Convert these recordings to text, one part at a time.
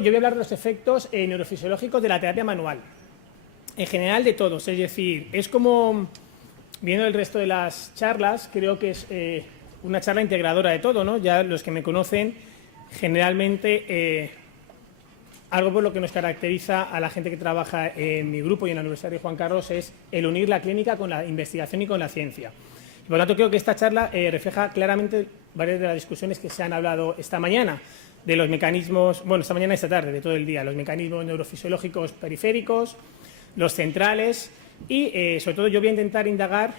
Yo voy a hablar de los efectos neurofisiológicos de la terapia manual, en general de todos, es decir, es como, viendo el resto de las charlas, creo que es una charla integradora de todo, ¿no? Ya los que me conocen, generalmente algo por lo que nos caracteriza a la gente que trabaja en mi grupo y en la Universidad de Juan Carlos es el unir la clínica con la investigación y con la ciencia. Y por lo tanto, creo que esta charla refleja claramente varias de las discusiones que se han hablado esta mañana, de los mecanismos, bueno, esta mañana y esta tarde, de todo el día, los mecanismos neurofisiológicos periféricos, los centrales y, sobre todo, yo voy a intentar indagar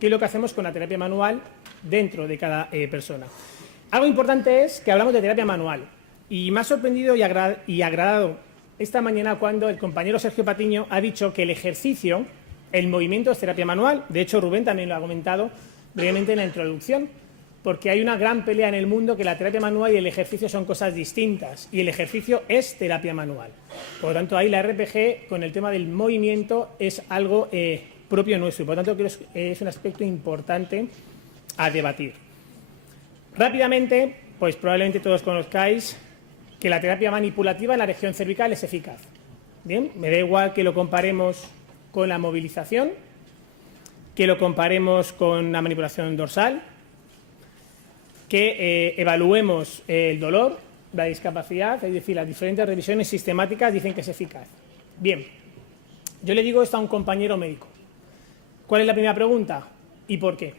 qué es lo que hacemos con la terapia manual dentro de cada persona. Algo importante es que hablamos de terapia manual y me ha sorprendido y agradado esta mañana cuando el compañero Sergio Patiño ha dicho que el ejercicio, el movimiento es terapia manual. De hecho, Rubén también lo ha comentado brevemente en la introducción, porque hay una gran pelea en el mundo que la terapia manual y el ejercicio son cosas distintas y el ejercicio es terapia manual. Por lo tanto, ahí la RPG con el tema del movimiento es algo propio nuestro y por lo tanto creo que es un aspecto importante a debatir. Rápidamente, pues probablemente todos conozcáis que la terapia manipulativa en la región cervical es eficaz. Bien, me da igual que lo comparemos con la movilización, que lo comparemos con la manipulación dorsal, que evaluemos el dolor, la discapacidad, es decir, las diferentes revisiones sistemáticas dicen que es eficaz. Bien, yo le digo esto a un compañero médico. ¿Cuál es la primera pregunta? ¿Y por qué?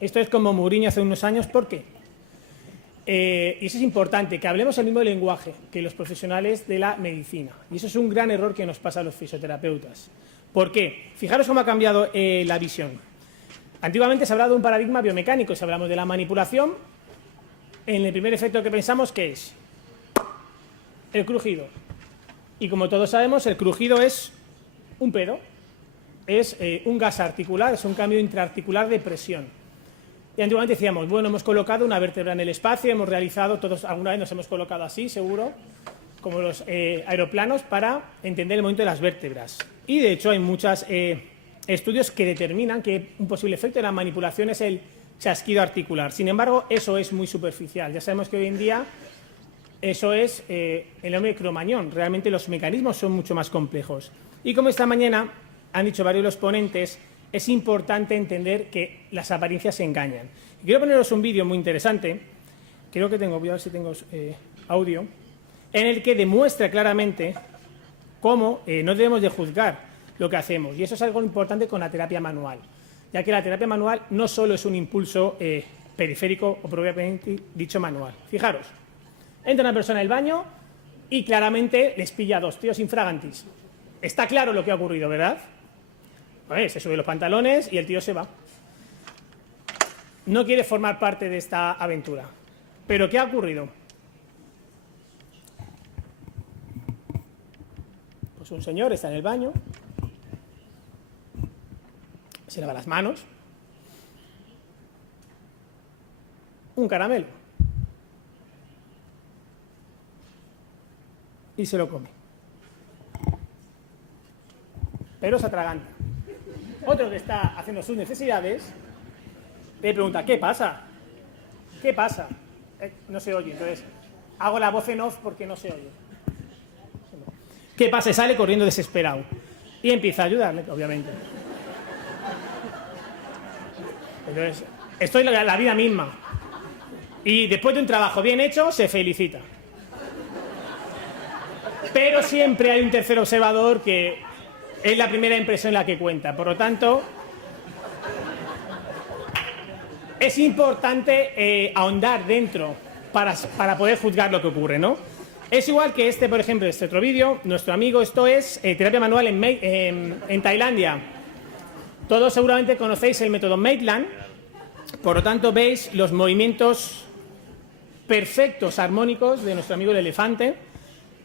Esto es como Mourinho hace unos años, ¿por qué? Y eso es importante, que hablemos el mismo lenguaje que los profesionales de la medicina. Y eso es un gran error que nos pasa a los fisioterapeutas. ¿Por qué? Fijaros cómo ha cambiado la visión. Antiguamente se ha hablado de un paradigma biomecánico, si hablamos de la manipulación, en el primer efecto que pensamos, ¿qué es? El crujido. Y como todos sabemos, el crujido es un pedo, es un gas articular, es un cambio intraarticular de presión. Y antiguamente decíamos, bueno, hemos colocado una vértebra en el espacio, hemos realizado, todos alguna vez nos hemos colocado así, seguro, como los aeroplanos, para entender el movimiento de las vértebras. Y de hecho hay muchas estudios que determinan que un posible efecto de la manipulación es el chasquido articular. Sin embargo, eso es muy superficial. Ya sabemos que hoy en día eso es el hombre cromañón. Realmente los mecanismos son mucho más complejos. Y como esta mañana han dicho varios de los ponentes, es importante entender que las apariencias se engañan. Y quiero poneros un vídeo muy interesante, creo que tengo, voy a ver si tengo audio, en el que demuestra claramente cómo no debemos de juzgar lo que hacemos. Y eso es algo importante con la terapia manual, ya que la terapia manual no solo es un impulso periférico o propiamente dicho manual. Fijaros, entra una persona en el baño y claramente les pilla a dos tíos infragantis. Está claro lo que ha ocurrido, ¿verdad? Se sube los pantalones y el tío se va. No quiere formar parte de esta aventura. ¿Pero qué ha ocurrido? Pues un señor está en el baño, se lava las manos, un caramelo y se lo come. Pero se atraganta. Otro que está haciendo sus necesidades le pregunta, ¿qué pasa? ¿Qué pasa? No se oye, entonces hago la voz en off porque no se oye. ¿Qué pasa? Y sale corriendo desesperado y empieza a ayudarle, obviamente. Entonces, esto es la vida misma. Y después de un trabajo bien hecho, se felicita. Pero siempre hay un tercer observador que es la primera impresión la que cuenta. Por lo tanto, es importante ahondar dentro para poder juzgar lo que ocurre, ¿no? Es igual que por ejemplo, este otro vídeo, nuestro amigo, esto es terapia manual en Tailandia. Todos seguramente conocéis el método Maitland, por lo tanto veis los movimientos perfectos, armónicos de nuestro amigo el elefante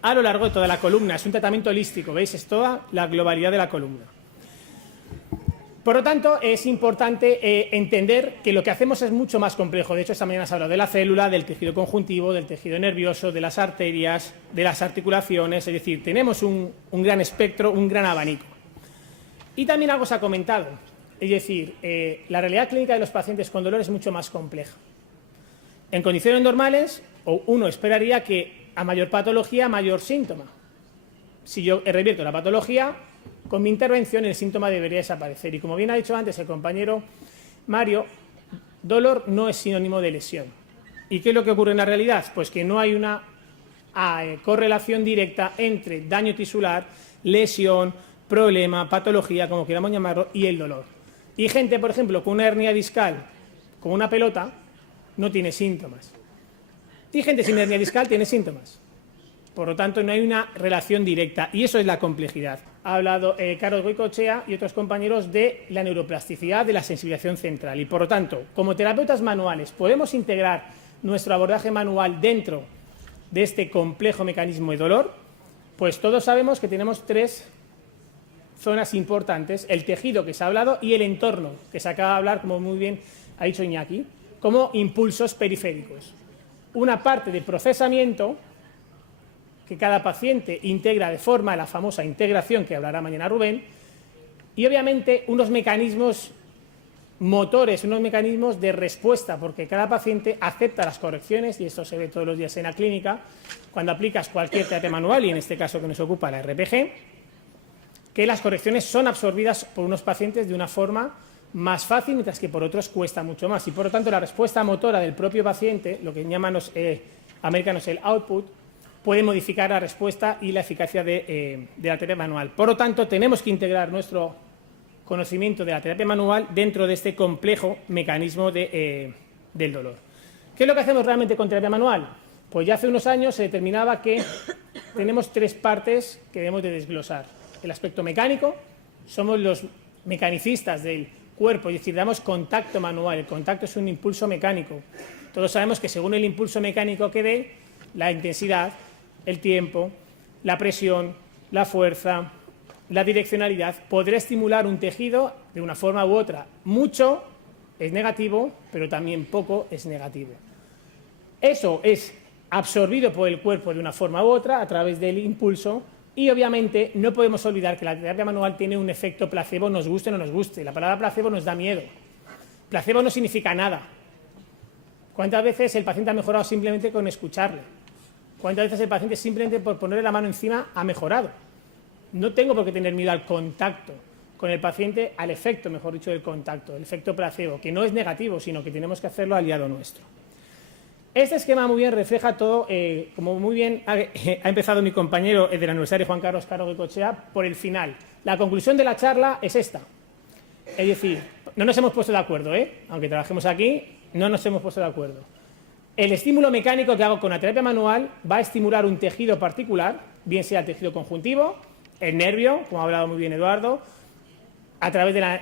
a lo largo de toda la columna. Es un tratamiento holístico, ¿veis? Es toda la globalidad de la columna. Por lo tanto, es importante entender que lo que hacemos es mucho más complejo. De hecho, esta mañana se ha hablado de la célula, del tejido conjuntivo, del tejido nervioso, de las arterias, de las articulaciones. Es decir, tenemos un gran espectro, un gran abanico. Y también algo se ha comentado. Es decir, la realidad clínica de los pacientes con dolor es mucho más compleja. En condiciones normales, uno esperaría que a mayor patología, mayor síntoma. Si yo revierto la patología, con mi intervención el síntoma debería desaparecer. Y como bien ha dicho antes el compañero Mario, dolor no es sinónimo de lesión. ¿Y qué es lo que ocurre en la realidad? Pues que no hay una correlación directa entre daño tisular, lesión, problema, patología, como queramos llamarlo, y el dolor. Y gente, por ejemplo, con una hernia discal, con una pelota, no tiene síntomas. Y gente sin hernia discal tiene síntomas. Por lo tanto, no hay una relación directa. Y eso es la complejidad. Ha hablado Carlos Goicoechea y otros compañeros de la neuroplasticidad, de la sensibilización central. Y por lo tanto, como terapeutas manuales, podemos integrar nuestro abordaje manual dentro de este complejo mecanismo de dolor. Pues todos sabemos que tenemos tres zonas importantes: el tejido, que se ha hablado, y el entorno, que se acaba de hablar, como muy bien ha dicho Iñaki, como impulsos periféricos. Una parte de procesamiento que cada paciente integra de forma la famosa integración que hablará mañana Rubén, y obviamente unos mecanismos motores, unos mecanismos de respuesta, porque cada paciente acepta las correcciones, y esto se ve todos los días en la clínica, cuando aplicas cualquier terapia manual, y en este caso que nos ocupa la RPG, que las correcciones son absorbidas por unos pacientes de una forma más fácil, mientras que por otros cuesta mucho más. Y por lo tanto, la respuesta motora del propio paciente, lo que llaman los americanos el output, puede modificar la respuesta y la eficacia de la terapia manual. Por lo tanto, tenemos que integrar nuestro conocimiento de la terapia manual dentro de este complejo mecanismo del dolor. ¿Qué es lo que hacemos realmente con terapia manual? Pues ya hace unos años se determinaba que tenemos tres partes que debemos de desglosar. El aspecto mecánico, somos los mecanicistas del cuerpo, es decir, damos contacto manual. El contacto es un impulso mecánico. Todos sabemos que según el impulso mecánico que dé, la intensidad, el tiempo, la presión, la fuerza, la direccionalidad, podrá estimular un tejido de una forma u otra. Mucho es negativo, pero también poco es negativo. Eso es absorbido por el cuerpo de una forma u otra a través del impulso, y obviamente no podemos olvidar que la terapia manual tiene un efecto placebo, nos guste o no nos guste. La palabra placebo nos da miedo. Placebo no significa nada. ¿Cuántas veces el paciente ha mejorado simplemente con escucharle? ¿Cuántas veces el paciente simplemente por ponerle la mano encima ha mejorado? No tengo por qué tener miedo al contacto con el paciente, al efecto, mejor dicho, del contacto, el efecto placebo, que no es negativo, sino que tenemos que hacerlo aliado nuestro. Este esquema muy bien refleja todo, como muy bien ha empezado mi compañero de la Universidad de Juan Carlos Goicoechea, por el final. La conclusión de la charla es esta. Es decir, no nos hemos puesto de acuerdo, aunque trabajemos aquí, no nos hemos puesto de acuerdo. El estímulo mecánico que hago con la terapia manual va a estimular un tejido particular, bien sea el tejido conjuntivo, el nervio, como ha hablado muy bien Eduardo, a través de la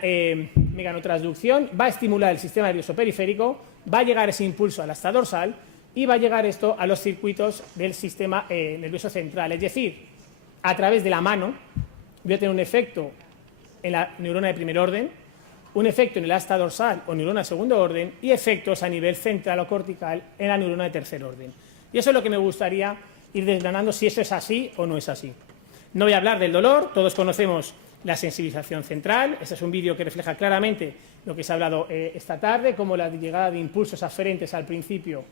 meganotransducción, va a estimular el sistema nervioso periférico, va a llegar ese impulso a la asta dorsal y va a llegar esto a los circuitos del sistema nervioso central. Es decir, a través de la mano voy a tener un efecto en la neurona de primer orden, un efecto en el asta dorsal o neurona de segundo orden y efectos a nivel central o cortical en la neurona de tercer orden. Y eso es lo que me gustaría ir desgranando, si eso es así o no es así. No voy a hablar del dolor, todos conocemos la sensibilización central. Este es un vídeo que refleja claramente lo que se ha hablado esta tarde, cómo la llegada de impulsos aferentes al principio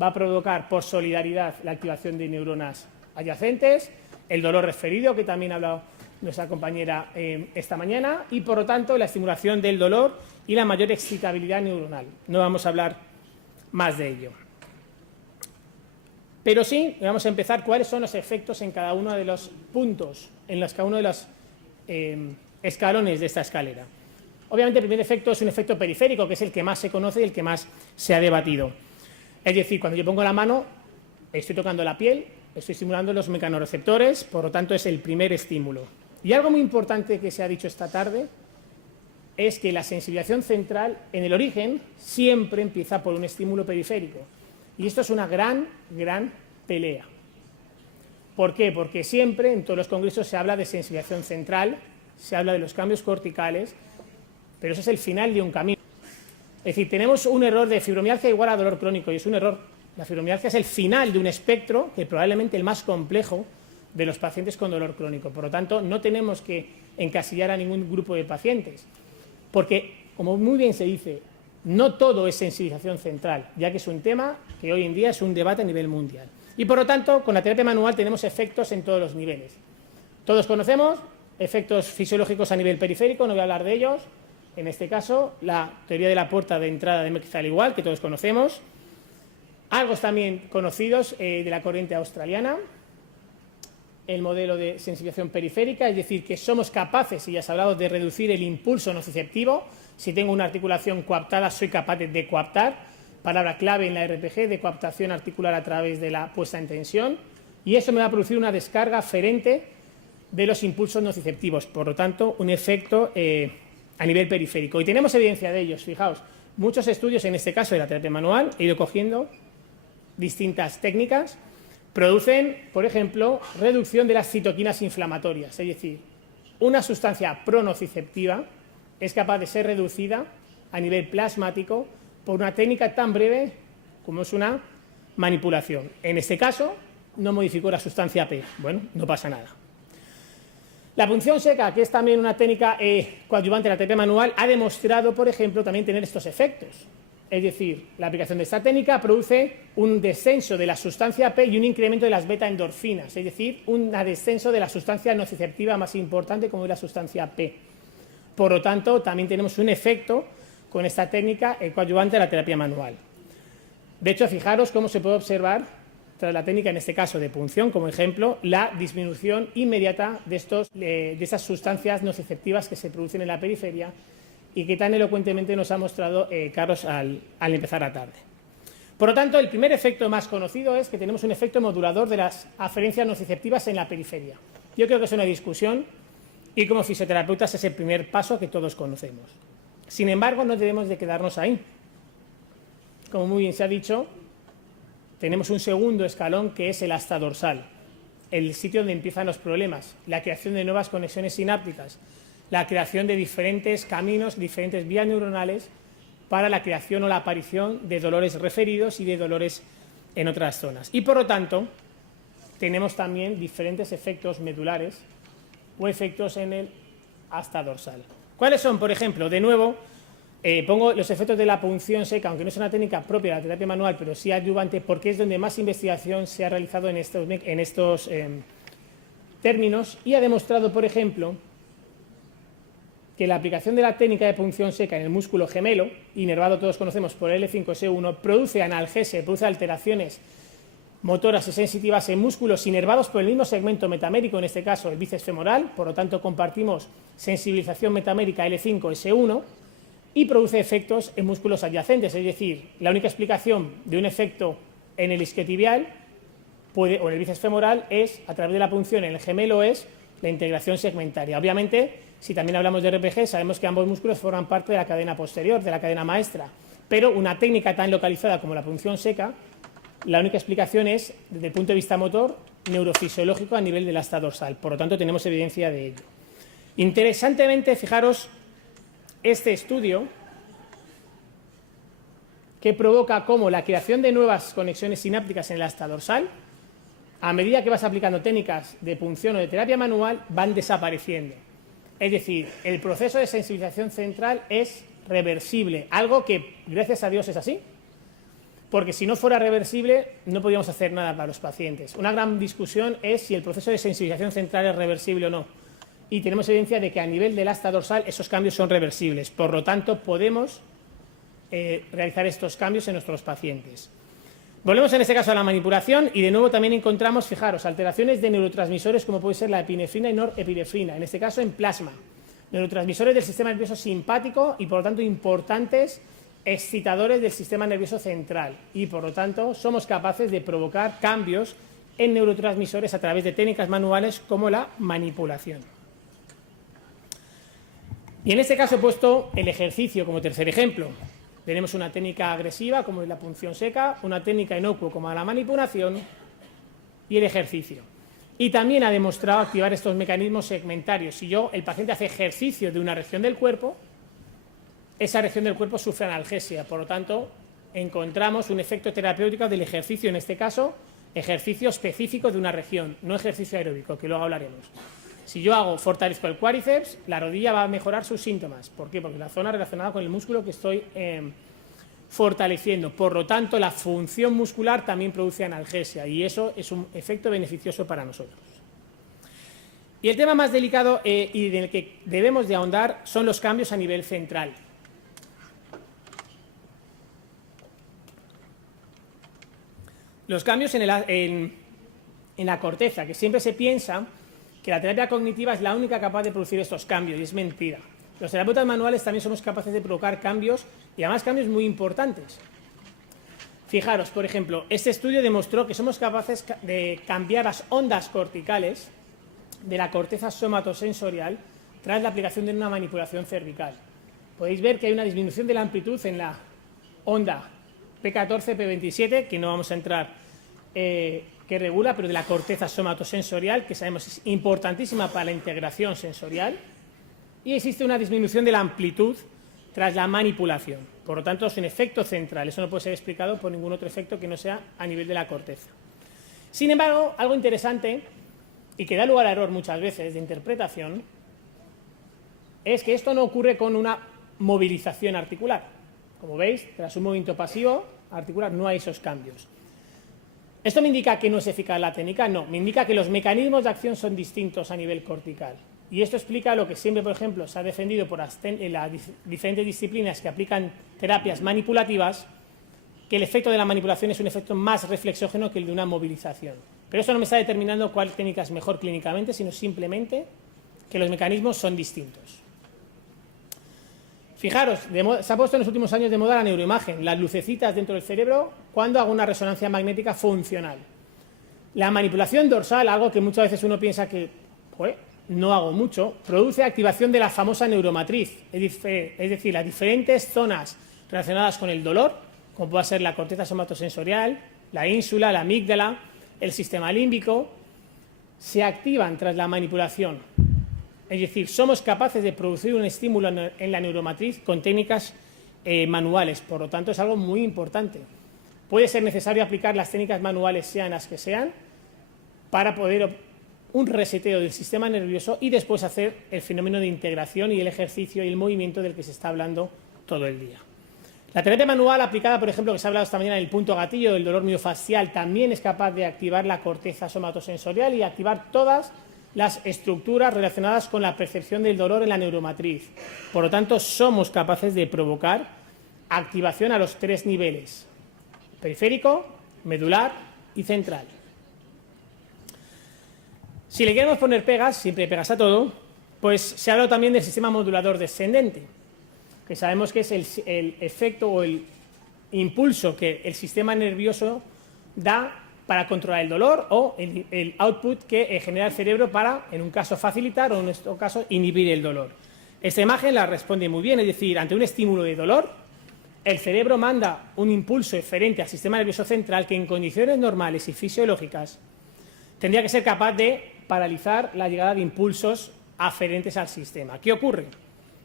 va a provocar por solidaridad la activación de neuronas adyacentes, el dolor referido, que también ha hablado nuestra compañera esta mañana, y por lo tanto la estimulación del dolor y la mayor excitabilidad neuronal. No vamos a hablar más de ello. Pero sí, vamos a empezar cuáles son los efectos en cada uno de los puntos, en cada uno de los escalones de esta escalera. Obviamente el primer efecto es un efecto periférico, que es el que más se conoce y el que más se ha debatido. Es decir, cuando yo pongo la mano, estoy tocando la piel, estoy estimulando los mecanorreceptores, por lo tanto es el primer estímulo. Y algo muy importante que se ha dicho esta tarde es que la sensibilización central, en el origen, siempre empieza por un estímulo periférico. Y esto es una gran pelea. ¿Por qué? Porque siempre en todos los congresos se habla de sensibilización central, se habla de los cambios corticales, pero eso es el final de un camino. Es decir, tenemos un error de fibromialgia igual a dolor crónico, y es un error. La fibromialgia es el final de un espectro, que probablemente el más complejo de los pacientes con dolor crónico. Por lo tanto, no tenemos que encasillar a ningún grupo de pacientes, porque, como muy bien se dice, no todo es sensibilización central, ya que es un tema que hoy en día es un debate a nivel mundial. Y por lo tanto, con la terapia manual tenemos efectos en todos los niveles. Todos conocemos efectos fisiológicos a nivel periférico, no voy a hablar de ellos. En este caso, la teoría de la puerta de entrada de Merckx al igual, que todos conocemos. Algo también conocidos de la corriente australiana, el modelo de sensibilización periférica, es decir, que somos capaces, y ya se ha hablado, de reducir el impulso nociceptivo. Si tengo una articulación coaptada, soy capaz de coaptar, palabra clave en la RPG, de coaptación articular a través de la puesta en tensión, y eso me va a producir una descarga aferente de los impulsos nociceptivos, por lo tanto, un efecto a nivel periférico. Y tenemos evidencia de ellos, fijaos, muchos estudios, en este caso de la terapia manual, he ido cogiendo distintas técnicas, producen, por ejemplo, reducción de las citoquinas inflamatorias, es decir, una sustancia pronociceptiva es capaz de ser reducida a nivel plasmático por una técnica tan breve como es una manipulación. En este caso, no modificó la sustancia P. Bueno, no pasa nada. La punción seca, que es también una técnica coadyuvante de la terapia manual, ha demostrado, por ejemplo, también tener estos efectos. Es decir, la aplicación de esta técnica produce un descenso de la sustancia P y un incremento de las beta-endorfinas, es decir, un descenso de la sustancia nociceptiva más importante como es la sustancia P. Por lo tanto, también tenemos un efecto con esta técnica coadyuvante de la terapia manual. De hecho, fijaros cómo se puede observar, tras la técnica, en este caso de punción, como ejemplo, la disminución inmediata de estas sustancias nociceptivas que se producen en la periferia y que tan elocuentemente nos ha mostrado Carlos al empezar la tarde. Por lo tanto, el primer efecto más conocido es que tenemos un efecto modulador de las aferencias nociceptivas en la periferia. Yo creo que es una discusión y como fisioterapeutas es el primer paso que todos conocemos. Sin embargo, no debemos de quedarnos ahí. Como muy bien se ha dicho, tenemos un segundo escalón que es el asta dorsal, el sitio donde empiezan los problemas, la creación de nuevas conexiones sinápticas, la creación de diferentes caminos, diferentes vías neuronales para la creación o la aparición de dolores referidos y de dolores en otras zonas. Y por lo tanto, tenemos también diferentes efectos medulares o efectos en el asta dorsal. ¿Cuáles son? Por ejemplo, de nuevo, pongo los efectos de la punción seca, aunque no es una técnica propia de la terapia manual, pero sí adyuvante, porque es donde más investigación se ha realizado en estos términos y ha demostrado, por ejemplo, que la aplicación de la técnica de punción seca en el músculo gemelo, inervado todos conocemos por L5S1, produce analgesia, produce alteraciones motoras y sensitivas en músculos inervados por el mismo segmento metamérico, en este caso el bíceps femoral, por lo tanto compartimos sensibilización metamérica L5S1 y produce efectos en músculos adyacentes, es decir, la única explicación de un efecto en el isquiotibial o en el bíceps femoral es, a través de la punción en el gemelo, es la integración segmentaria. Obviamente, si también hablamos de RPG, sabemos que ambos músculos forman parte de la cadena posterior, de la cadena maestra, pero una técnica tan localizada como la punción seca, la única explicación es, desde el punto de vista motor, neurofisiológico a nivel del asta dorsal. Por lo tanto, tenemos evidencia de ello. Interesantemente, fijaros, este estudio que provoca cómo la creación de nuevas conexiones sinápticas en el asta dorsal, a medida que vas aplicando técnicas de punción o de terapia manual, van desapareciendo. Es decir, el proceso de sensibilización central es reversible, algo que, gracias a Dios, es así, porque si no fuera reversible no podríamos hacer nada para los pacientes. Una gran discusión es si el proceso de sensibilización central es reversible o no, y tenemos evidencia de que a nivel del asta dorsal esos cambios son reversibles, por lo tanto podemos realizar estos cambios en nuestros pacientes. Volvemos en este caso a la manipulación y de nuevo también encontramos, fijaros, alteraciones de neurotransmisores como puede ser la epinefrina y norepinefrina, en este caso en plasma, neurotransmisores del sistema nervioso simpático y por lo tanto importantes excitadores del sistema nervioso central y por lo tanto somos capaces de provocar cambios en neurotransmisores a través de técnicas manuales como la manipulación. Y en este caso he puesto el ejercicio como tercer ejemplo. Tenemos una técnica agresiva como es la punción seca, una técnica inocua como la manipulación y el ejercicio. Y también ha demostrado activar estos mecanismos segmentarios. Si el paciente hace ejercicio de una región del cuerpo, esa región del cuerpo sufre analgesia. Por lo tanto, encontramos un efecto terapéutico del ejercicio, en este caso, ejercicio específico de una región, no ejercicio aeróbico, que luego hablaremos. Si yo fortalezco el cuádriceps, la rodilla va a mejorar sus síntomas. ¿Por qué? Porque la zona relacionada con el músculo que estoy fortaleciendo. Por lo tanto, la función muscular también produce analgesia y eso es un efecto beneficioso para nosotros. Y el tema más delicado y del que debemos de ahondar son los cambios a nivel central. Los cambios en la corteza, que siempre se piensa que la terapia cognitiva es la única capaz de producir estos cambios, y es mentira. Los terapeutas manuales también somos capaces de provocar cambios, y además cambios muy importantes. Fijaros, por ejemplo, este estudio demostró que somos capaces de cambiar las ondas corticales de la corteza somatosensorial tras la aplicación de una manipulación cervical. Podéis ver que hay una disminución de la amplitud en la onda P14, P27, que no vamos a entrar, que regula, pero de la corteza somatosensorial, que sabemos es importantísima para la integración sensorial, y existe una disminución de la amplitud tras la manipulación. Por lo tanto, es un efecto central. Eso no puede ser explicado por ningún otro efecto que no sea a nivel de la corteza. Sin embargo, algo interesante, y que da lugar a error muchas veces de interpretación, es que esto no ocurre con una movilización articular. Como veis, tras un movimiento pasivo articular no hay esos cambios. ¿Esto me indica que no es eficaz la técnica? No, me indica que los mecanismos de acción son distintos a nivel cortical. Y esto explica lo que siempre, por ejemplo, se ha defendido por las diferentes disciplinas que aplican terapias manipulativas, que el efecto de la manipulación es un efecto más reflexógeno que el de una movilización. Pero eso no me está determinando cuál técnica es mejor clínicamente, sino simplemente que los mecanismos son distintos. Fijaros, se ha puesto en los últimos años de moda la neuroimagen, las lucecitas dentro del cerebro cuando hago una resonancia magnética funcional. La manipulación dorsal, algo que muchas veces uno piensa que no hago mucho, produce activación de la famosa neuromatriz, es decir, las diferentes zonas relacionadas con el dolor, como puede ser la corteza somatosensorial, la ínsula, la amígdala, el sistema límbico, se activan tras la manipulación. Es decir, somos capaces de producir un estímulo en la neuromatriz con técnicas manuales, por lo tanto es algo muy importante. Puede ser necesario aplicar las técnicas manuales, sean las que sean, para poder un reseteo del sistema nervioso y después hacer el fenómeno de integración y el ejercicio y el movimiento del que se está hablando todo el día. La terapia manual aplicada, por ejemplo, que se ha hablado esta mañana en el punto gatillo del dolor miofascial, también es capaz de activar la corteza somatosensorial y activar todas las estructuras relacionadas con la percepción del dolor en la neuromatriz. Por lo tanto, somos capaces de provocar activación a los tres niveles: periférico, medular y central. Si le queremos poner pegas, siempre pegas a todo, pues se ha hablado también del sistema modulador descendente, que sabemos que es el efecto o el impulso que el sistema nervioso da para controlar el dolor, o el output que genera el cerebro para, en un caso, facilitar o en este caso, inhibir el dolor. Esta imagen la responde muy bien, es decir, ante un estímulo de dolor, el cerebro manda un impulso eferente al sistema nervioso central que en condiciones normales y fisiológicas tendría que ser capaz de paralizar la llegada de impulsos aferentes al sistema. ¿Qué ocurre?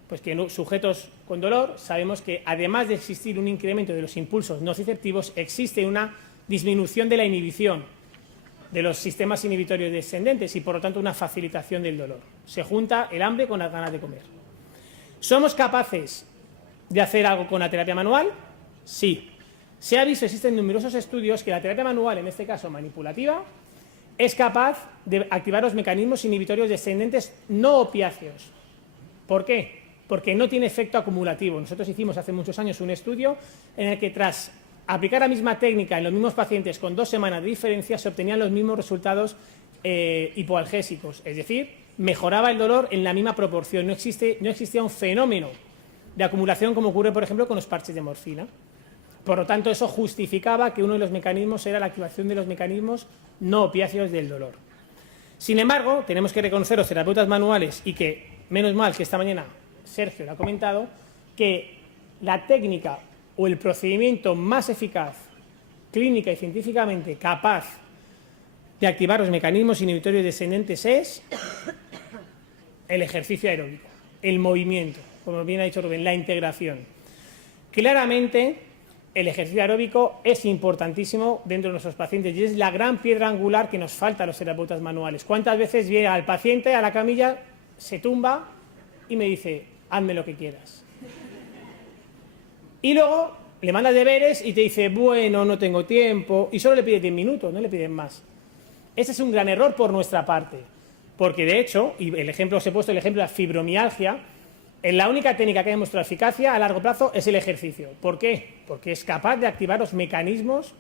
Pues que en sujetos con dolor sabemos que además de existir un incremento de los impulsos nociceptivos, existe una disminución de la inhibición de los sistemas inhibitorios descendentes y por lo tanto una facilitación del dolor. Se junta el hambre con las ganas de comer. ¿Somos capaces de hacer algo con la terapia manual? Sí. Se ha visto, existen numerosos estudios que la terapia manual, en este caso manipulativa, es capaz de activar los mecanismos inhibitorios descendentes no opiáceos. ¿Por qué? Porque no tiene efecto acumulativo. Nosotros hicimos hace muchos años un estudio en el que tras aplicar la misma técnica en los mismos pacientes con 2 semanas de diferencia se obtenían los mismos resultados hipoalgésicos, es decir, mejoraba el dolor en la misma proporción, no existía un fenómeno de acumulación como ocurre, por ejemplo, con los parches de morfina. Por lo tanto, eso justificaba que uno de los mecanismos era la activación de los mecanismos no opiáceos del dolor. Sin embargo, tenemos que reconocer los terapeutas manuales, y que, menos mal que esta mañana Sergio lo ha comentado, que la técnica o el procedimiento más eficaz, clínica y científicamente capaz de activar los mecanismos inhibitorios descendentes es el ejercicio aeróbico, el movimiento, como bien ha dicho Rubén, la integración. Claramente, el ejercicio aeróbico es importantísimo dentro de nuestros pacientes y es la gran piedra angular que nos falta a los terapeutas manuales. ¿Cuántas veces llega el paciente a la camilla, se tumba y me dice, hazme lo que quieras? Y luego le mandas deberes y te dice, bueno, no tengo tiempo, y solo le pides 10 minutos, no le piden más. Ese es un gran error por nuestra parte, porque de hecho, y el ejemplo os he puesto, el ejemplo de la fibromialgia, la única técnica que ha demostrado eficacia a largo plazo es el ejercicio. ¿Por qué? Porque es capaz de activar los mecanismos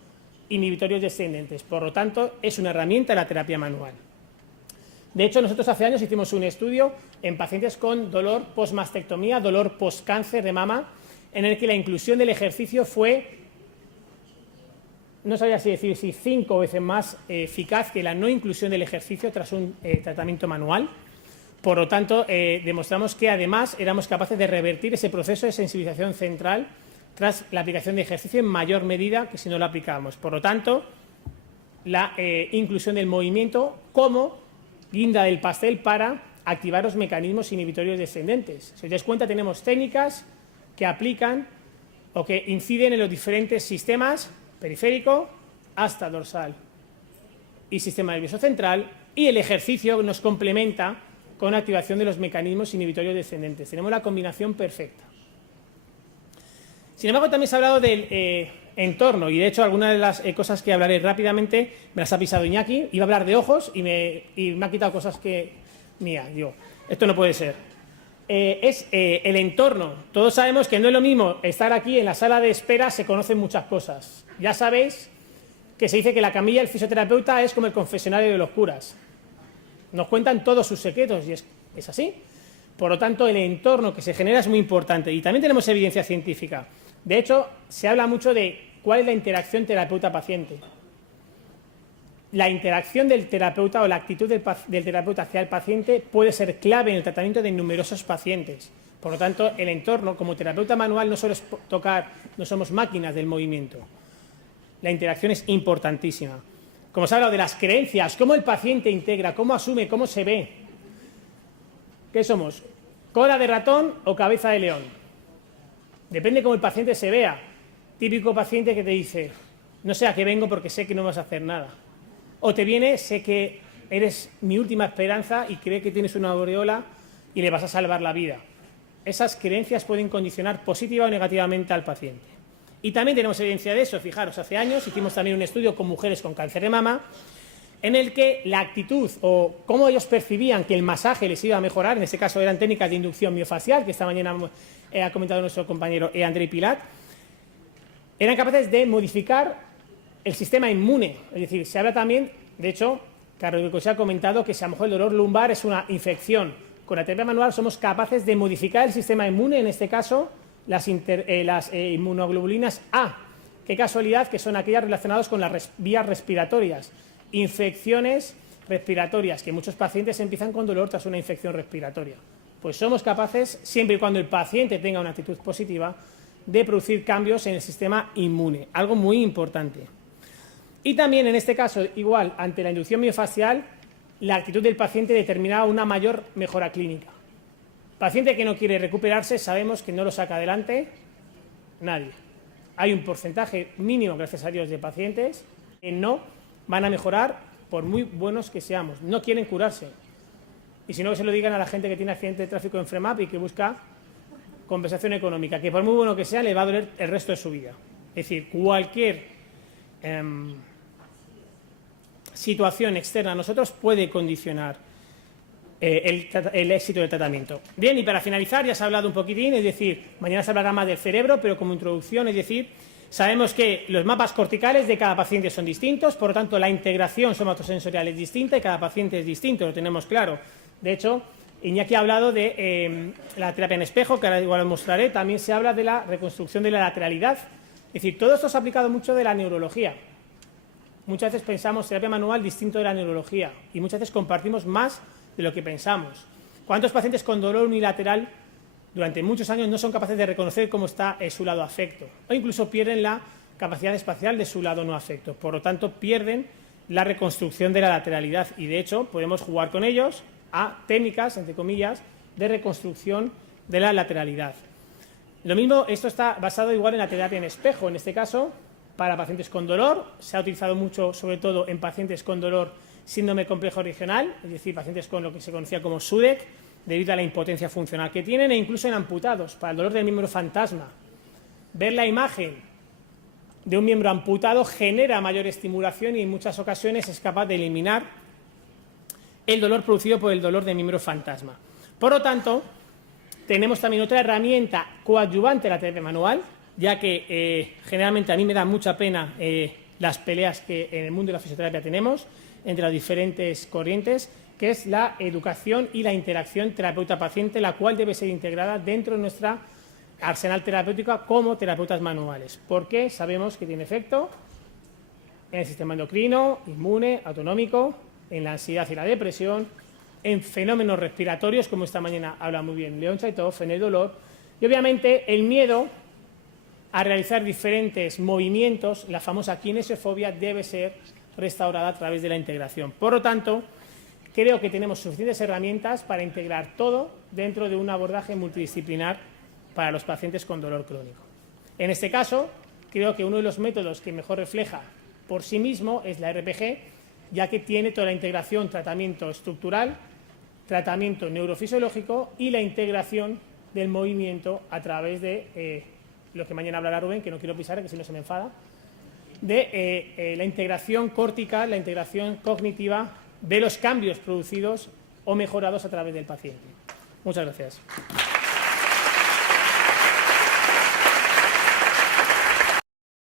inhibitorios descendentes. Por lo tanto, es una herramienta de la terapia manual. De hecho, nosotros hace años hicimos un estudio en pacientes con dolor postmastectomía, dolor postcáncer de mama, en el que la inclusión del ejercicio fue, no sabía si decir si 5 veces más eficaz que la no inclusión del ejercicio tras un tratamiento manual. Por lo tanto, demostramos que además éramos capaces de revertir ese proceso de sensibilización central tras la aplicación de ejercicio en mayor medida que si no lo aplicábamos. Por lo tanto, la inclusión del movimiento como guinda del pastel para activar los mecanismos inhibitorios descendentes. Si os dais cuenta, tenemos técnicas que aplican o que inciden en los diferentes sistemas, periférico hasta dorsal y sistema nervioso central, y el ejercicio nos complementa con la activación de los mecanismos inhibitorios descendentes. Tenemos la combinación perfecta. Sin embargo, también se ha hablado del entorno, y de hecho algunas de las cosas que hablaré rápidamente me las ha pisado Iñaki. Iba a hablar de ojos y me ha quitado cosas que mía. Digo, esto no puede ser. Es el entorno. Todos sabemos que no es lo mismo estar aquí en la sala de espera, se conocen muchas cosas. Ya sabéis que se dice que la camilla del fisioterapeuta es como el confesionario de los curas. Nos cuentan todos sus secretos y es así. Por lo tanto, el entorno que se genera es muy importante y también tenemos evidencia científica. De hecho, se habla mucho de cuál es la interacción terapeuta-paciente. La interacción del terapeuta o la actitud del terapeuta hacia el paciente puede ser clave en el tratamiento de numerosos pacientes. Por lo tanto, el entorno, como terapeuta manual, no solo es tocar, no somos máquinas del movimiento. La interacción es importantísima. Como se ha hablado de las creencias, cómo el paciente integra, cómo asume, cómo se ve. ¿Qué somos? ¿Cola de ratón o cabeza de león? Depende cómo el paciente se vea. Típico paciente que te dice, no sé a qué vengo porque sé que no vas a hacer nada. O te viene, sé que eres mi última esperanza y cree que tienes una aureola y le vas a salvar la vida. Esas creencias pueden condicionar positiva o negativamente al paciente. Y también tenemos evidencia de eso. Fijaros, hace años hicimos también un estudio con mujeres con cáncer de mama en el que la actitud o cómo ellos percibían que el masaje les iba a mejorar, en este caso eran técnicas de inducción miofacial, que esta mañana ha comentado nuestro compañero Andrei Pilat, eran capaces de modificar el sistema inmune. Es decir, se habla también, de hecho, Carlos se ha comentado que si a lo mejor el dolor lumbar es una infección. Con la terapia manual somos capaces de modificar el sistema inmune, en este caso las inmunoglobulinas A. Qué casualidad que son aquellas relacionadas con las vías respiratorias. Infecciones respiratorias, que muchos pacientes empiezan con dolor tras una infección respiratoria. Pues somos capaces, siempre y cuando el paciente tenga una actitud positiva, de producir cambios en el sistema inmune, algo muy importante. Y también en este caso, igual, ante la inducción miofacial, la actitud del paciente determinaba una mayor mejora clínica. Paciente que no quiere recuperarse, sabemos que no lo saca adelante nadie. Hay un porcentaje mínimo, gracias a Dios, de pacientes que no van a mejorar por muy buenos que seamos. No quieren curarse. Y si no, que se lo digan a la gente que tiene accidente de tráfico en FREMAP y que busca compensación económica, que por muy bueno que sea, le va a doler el resto de su vida. Es decir, cualquier situación externa a nosotros puede condicionar el éxito del tratamiento. Bien, y para finalizar, ya se ha hablado un poquitín, es decir, mañana se hablará más del cerebro, pero como introducción, es decir, sabemos que los mapas corticales de cada paciente son distintos, por lo tanto, la integración somatosensorial es distinta y cada paciente es distinto, lo tenemos claro. De hecho, Iñaki ha hablado de la terapia en espejo, que ahora igual os mostraré. También se habla de la reconstrucción de la lateralidad. Es decir, todo esto se ha aplicado mucho de la neurología. Muchas veces pensamos terapia manual distinto de la neurología y muchas veces compartimos más de lo que pensamos. ¿Cuántos pacientes con dolor unilateral durante muchos años no son capaces de reconocer cómo está su lado afecto? O incluso pierden la capacidad espacial de su lado no afecto. Por lo tanto, pierden la reconstrucción de la lateralidad y, de hecho, podemos jugar con ellos a técnicas, entre comillas, de reconstrucción de la lateralidad. Lo mismo, esto está basado igual en la terapia en espejo, en este caso, para pacientes con dolor. Se ha utilizado mucho, sobre todo, en pacientes con dolor síndrome complejo regional, es decir, pacientes con lo que se conocía como SUDEC, debido a la impotencia funcional que tienen, e incluso en amputados, para el dolor del miembro fantasma. Ver la imagen de un miembro amputado genera mayor estimulación y en muchas ocasiones es capaz de eliminar el dolor producido por el dolor de miembro fantasma. Por lo tanto, tenemos también otra herramienta coadyuvante a la terapia manual, ya que generalmente a mí me da mucha pena las peleas que en el mundo de la fisioterapia tenemos entre las diferentes corrientes, que es la educación y la interacción terapeuta-paciente, la cual debe ser integrada dentro de nuestra arsenal terapéutico como terapeutas manuales, porque sabemos que tiene efecto en el sistema endocrino, inmune, autonómico, en la ansiedad y la depresión, en fenómenos respiratorios, como esta mañana habla muy bien León Chaitov, en el dolor, y obviamente el miedo a realizar diferentes movimientos, la famosa kinesiofobia, debe ser restaurada a través de la integración. Por lo tanto, creo que tenemos suficientes herramientas para integrar todo dentro de un abordaje multidisciplinar para los pacientes con dolor crónico. En este caso, creo que uno de los métodos que mejor refleja por sí mismo es la RPG, ya que tiene toda la integración, tratamiento estructural, tratamiento neurofisiológico y la integración del movimiento a través de lo que mañana hablará Rubén, que no quiero pisar, que si no se me enfada, de la integración cortical, la integración cognitiva de los cambios producidos o mejorados a través del paciente. Muchas gracias.